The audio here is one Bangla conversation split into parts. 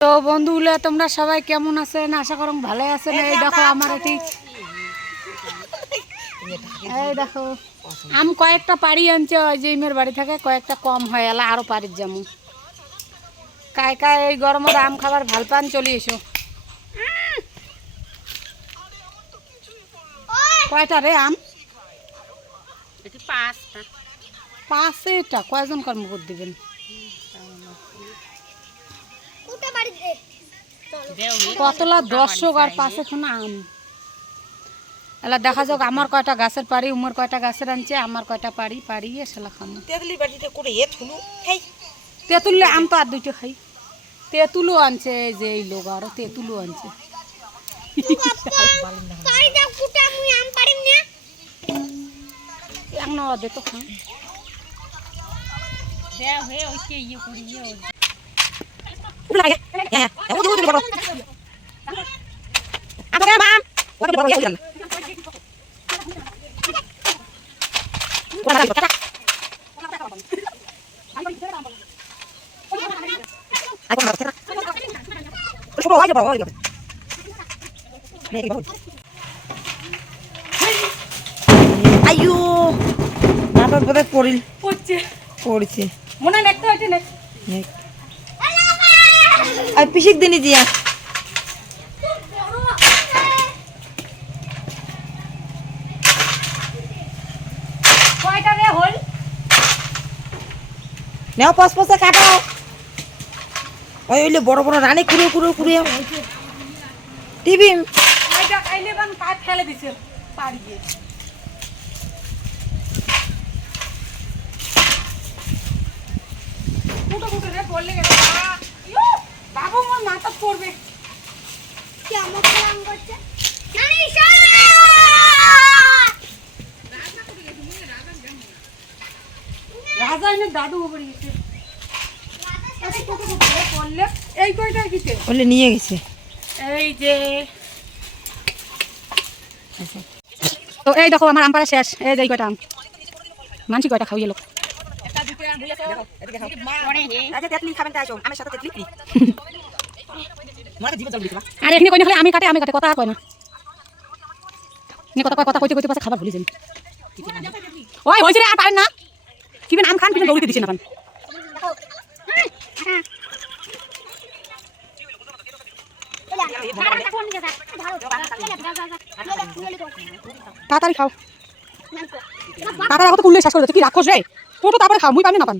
তো বন্ধুগুলো তোমরা সবাই কেমন আছেন? আশা করুন ভালো আছেন। এই দেখো আমার এটি এই দেখো। আম কয়েকটা পাড়ি আনছে ওই যে ইমের বাড়ি থেকে কয়েকটা কম হয় এলা আরও পাড়ির যেমন কায় কায় এই গরমের আম খাবার ভালো পান চলে এসো। কয়টা রে আম? পাঁচটা। পাঁচটা কয়জন কর্ম করে দিবেন? কতলা দর্শক আর পাশে কোনো আম। এলা দেখা যাক আমার কয়টা গাছের পাড়ি উমর কয়টা গাছের আনছে আমার কয়টা পাড়ি পাড়িয়ে সেলা খামো। তেতলি বাটিতে করে এ থুলু হেই তেঁতুললে আম তো আর দুইটা খাই। তেঁতুলও আনছে যে এই লোক আরও তেঁতুলও আনছে। এক না। দে তো খাম। দেও হে ওই ইয়ে করি। ইয়ে আইয়ো মাথার বোধহয় পড়িল পড়ছে মনে দেখতে হয়েছে না আর পিসিক দিনই দিয়া। নেও পাঁচ পাঁচে কাটাও। ওই হইলে বড় বড় রানী কুড়ে কুড়ে কুড়ে। টিভি। ফেলে দিছে পাড়িয়ে পড়লে গেল মাথা পড়বে এই কয়টা কিতে বলে নিয়ে গেছে। এই যে। তো এই দেখো আমার আম পাড়া শেষ। এই যে কয়টা আম। মানছি কয়টা খাওয়াই লোক। আচ্ছা তেতলি খাবেন তাই আমি সাথে তেতলি ফ্রি মনে জীবন জল দিবা আর এখানে কই না খালি? আমি কাটে আমি কাটে কথা কয় না। নি কথা কথা কইতে কইতে পাশে খাবার ভুলি যান ওই হইছে রে আর পারেন না। কিবেন আম খান কিবেন দৌড়িতে দিছেন আপন তাড়াতাড়ি খাও। তাড়াতাড়ি এখন তো কুললে শেষ করে কি রাক্ষস রে? টোটো তারপরে খাও মুই পানি না পান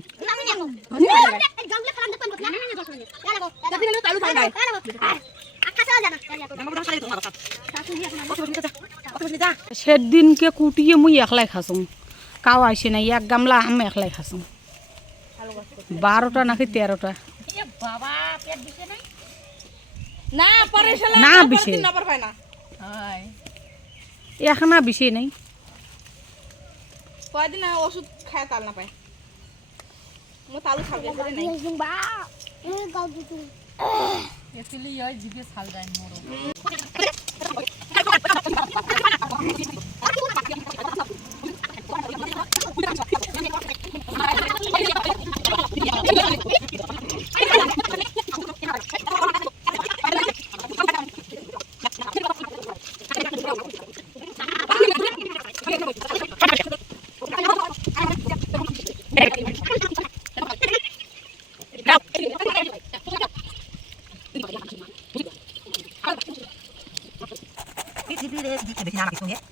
সেদিনকে কুটিয়ে মুই একলাই খাসুম কাও আইসে নাই এক গামলা আম একলাই খাসুম বারোটা নাকি তেরোটা। বাবা পেট দিছে নাই? না না এখানা বিশে নেই। কয়দিন ওষুধ খায় তাল না পায়। তালু খাবে নাই। তেতলি ওই জিভে ছাল যায় মোর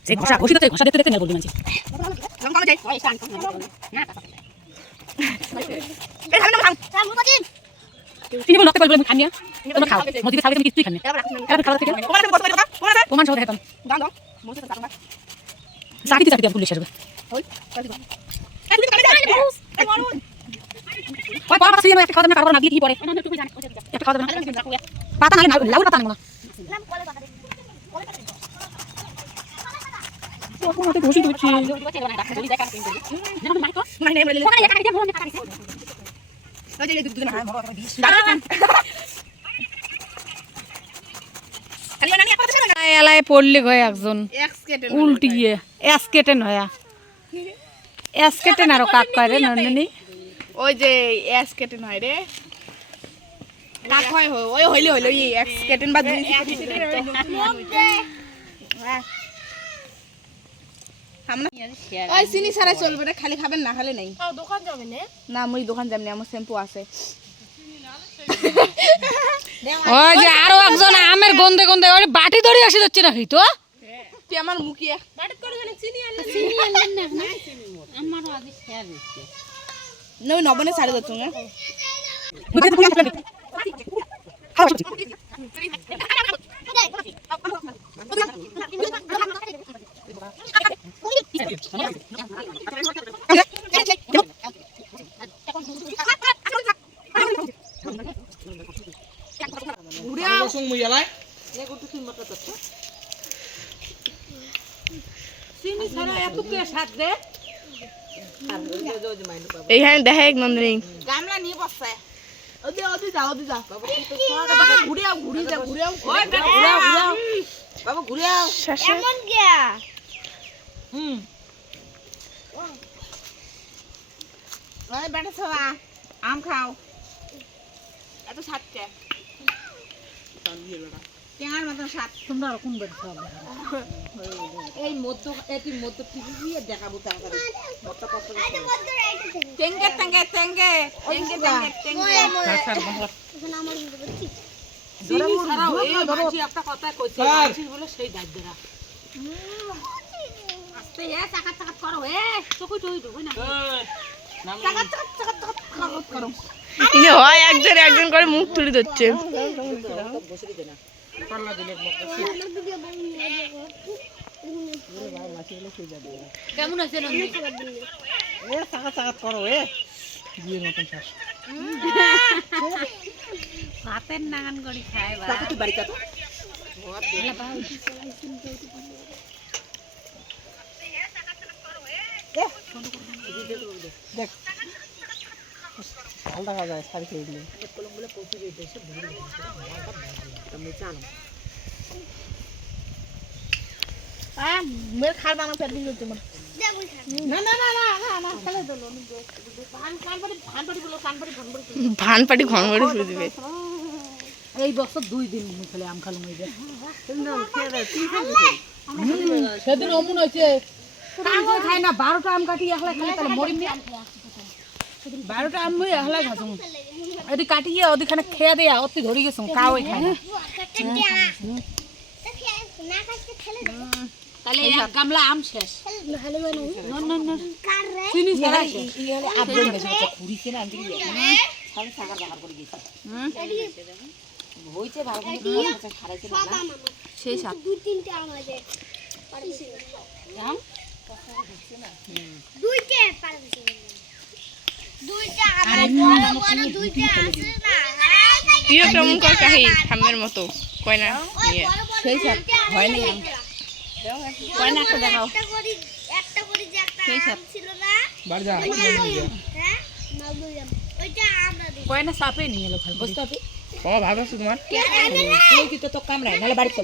সেই ঘষা ঘষি ঘষা দেখতে দেখতে নেই মানছি তিনি বল নতে বলবেন খানিয়া তোমরা খাও খাবে তুমি কিছুই খানি দেখাতাম চাকরিতে চাকরিতে পাতা লাউ পাতা আনব না তোমাকে ঘষি দিচ্ছি এলায় পড়লে গয় একজন উল্টিয়ে এসকেটেন হয়া। এসকেটেন আরও কাক কয় রে নন্দিনী? ওই যে অ্যাস কেটে নয় রে। কাক হয় হয় ওই হইলে হইলে এই এক কেটেন বা ওই চিনি ছাড়া চলবে না খালি খাবেন না খালি নাই দোকান যাবে না না মুই দোকান না আমার শ্যাম্পু আছে ওই যে আরও একজন আমের গন্ধে গন্ধে ওই বাটি ধরে আসি যাচ্ছে নাকি তো তুই আমার মুখিয়ে আমারও আগে শেয়ার হচ্ছে না ওই নবনে ছাড়ে যাচ্ছ না এইখানে দেখা এক নন্দিনী। গামলা নিয়ে বসছে ওদি ওদি যাও ওদি যাও ঘুরে আও ঘুরে যাও ঘুরে আও বাবা ঘুরে আও এমন গিয়া? হুম। ওই বেটা আম খাও। এত সাতটা টেঙার মতন সাত তোমরা ওরকম বেরছো এই মধ্য এটি মধ্য টিভি দিয়ে দেখাবো তাড়াতাড়ি। মধ্য কত টেঙ্গে টেঙ্গে টেঙ্গে টেঙ্গে টেঙ্গে টেঙ্গে। চিনি ছাড়াও এই একটা কথা কইছে বলে সেই দাঁত ধরা। এ চাকাত চাকাত করো এ না। ইনি হয় একজন একজন করে মুখ তুলে দিচ্ছে কেমন আছে নন্দী ভাতের নাগান করি খায় বা মেয়ের খাল বানানো ফের তোমার ভান পাটি ঘন করে শুরু দিবে। এই বছর দুই দিন মুখলে আম খালুম এই সেদিন অমন হয়েছে আম খাই না বারোটা আম কাটি একলা খালে তাহলে মরিম বারোটা আম মুই একলা খাসুম এদি কাটিয়ে ওদিখানে খেয়ে দেয়া অতি ধরে গেছুম কাউ খাই না। তাহলে এক গামলা আম শেষ। চিনি শেষ। হুম। সেই সাত। দুই তিনটে আম? দুইটা পারবে। দুইটা আমার বড় বড় দুইটা আছে না। তুইও কেমন কর কাহি থামের মতো। কয় না নিয়ে। সেই সাথে হয় না কয় না একটা দেখাও একটা করি যে একটা আম ছিল না। হ্যাঁ? মালদুয়াম ওইটা আমরা দিই কয় না চাপে নিয়ে এলো খালি। বসতে হবে। ও ভালো আছো তোমার? এইটা তো কামড়ায় নালে বাড়ি যা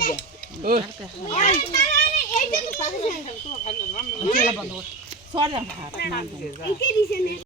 এইটা দিছে না